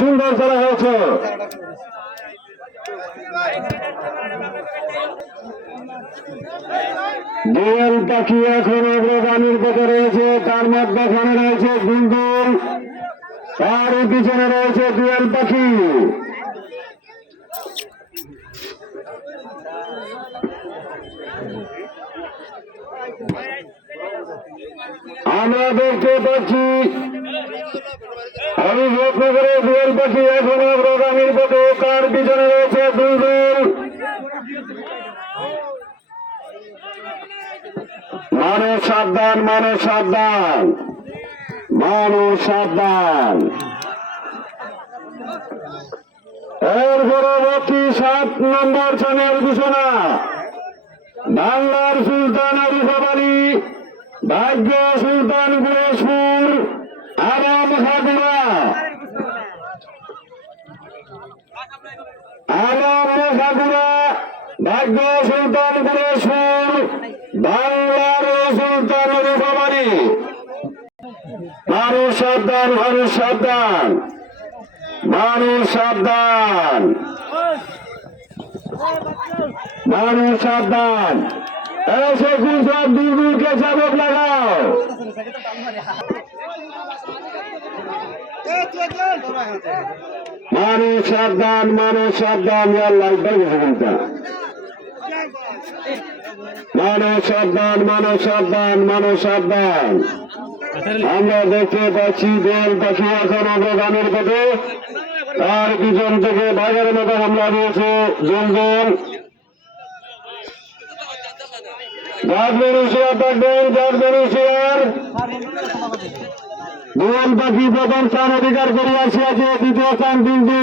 সুন্দর খেলা হয়েছে। দোয়েল পাখি এখন অগ্রগামীর পথে রয়েছে, তার মধ্যখানে রয়েছে গুলগুল, তার পিছনে রয়েছে দোয়েল পাখি। আমরা দেখতে পাচ্ছি হরিভোগনগরের দোয়েল পাখি এখন অগ্রগামীর পথে, তার পিছনে রয়েছে গুলগুল। মানুষ সাবধান, মানুষ সাবধান, মানুষ সাবধান। এর পরবর্তী 7 নম্বর চ্যানেল ঘোষণা, বাংলার সুলতান আরিফাব আলী, ভাগ্য সুলতান গুরেশপুর, আরাম খাগুড়া, আরাম খাগুড়া, ভাগ্য সুলতান গুরেশপুর, বাংলার সুলতান আরিফাব আলী। মানুষ সাবধান, মানুষ সাবধান, মানুষ সাবধান, মানুষ সাবধান। এসে গুজরাট দুর্গুলকে চাবক লাগাও। মানুষ সাবধান, মানুষ সাবধান, মানুষ সাবধান, মানুষ সাবধান, মানুষ সাবধান। আমরা দেখতে পাচ্ছি দোয়েল পাখি এখন অগ্রগামীর পথে, তার পিছন থেকে বাজারের মতো হামলা দিয়েছে জলজল। দোয়েল পাখি প্রথম স্থান অধিকার করে আসিয়াছে, দ্বিতীয় স্থান কিন্তু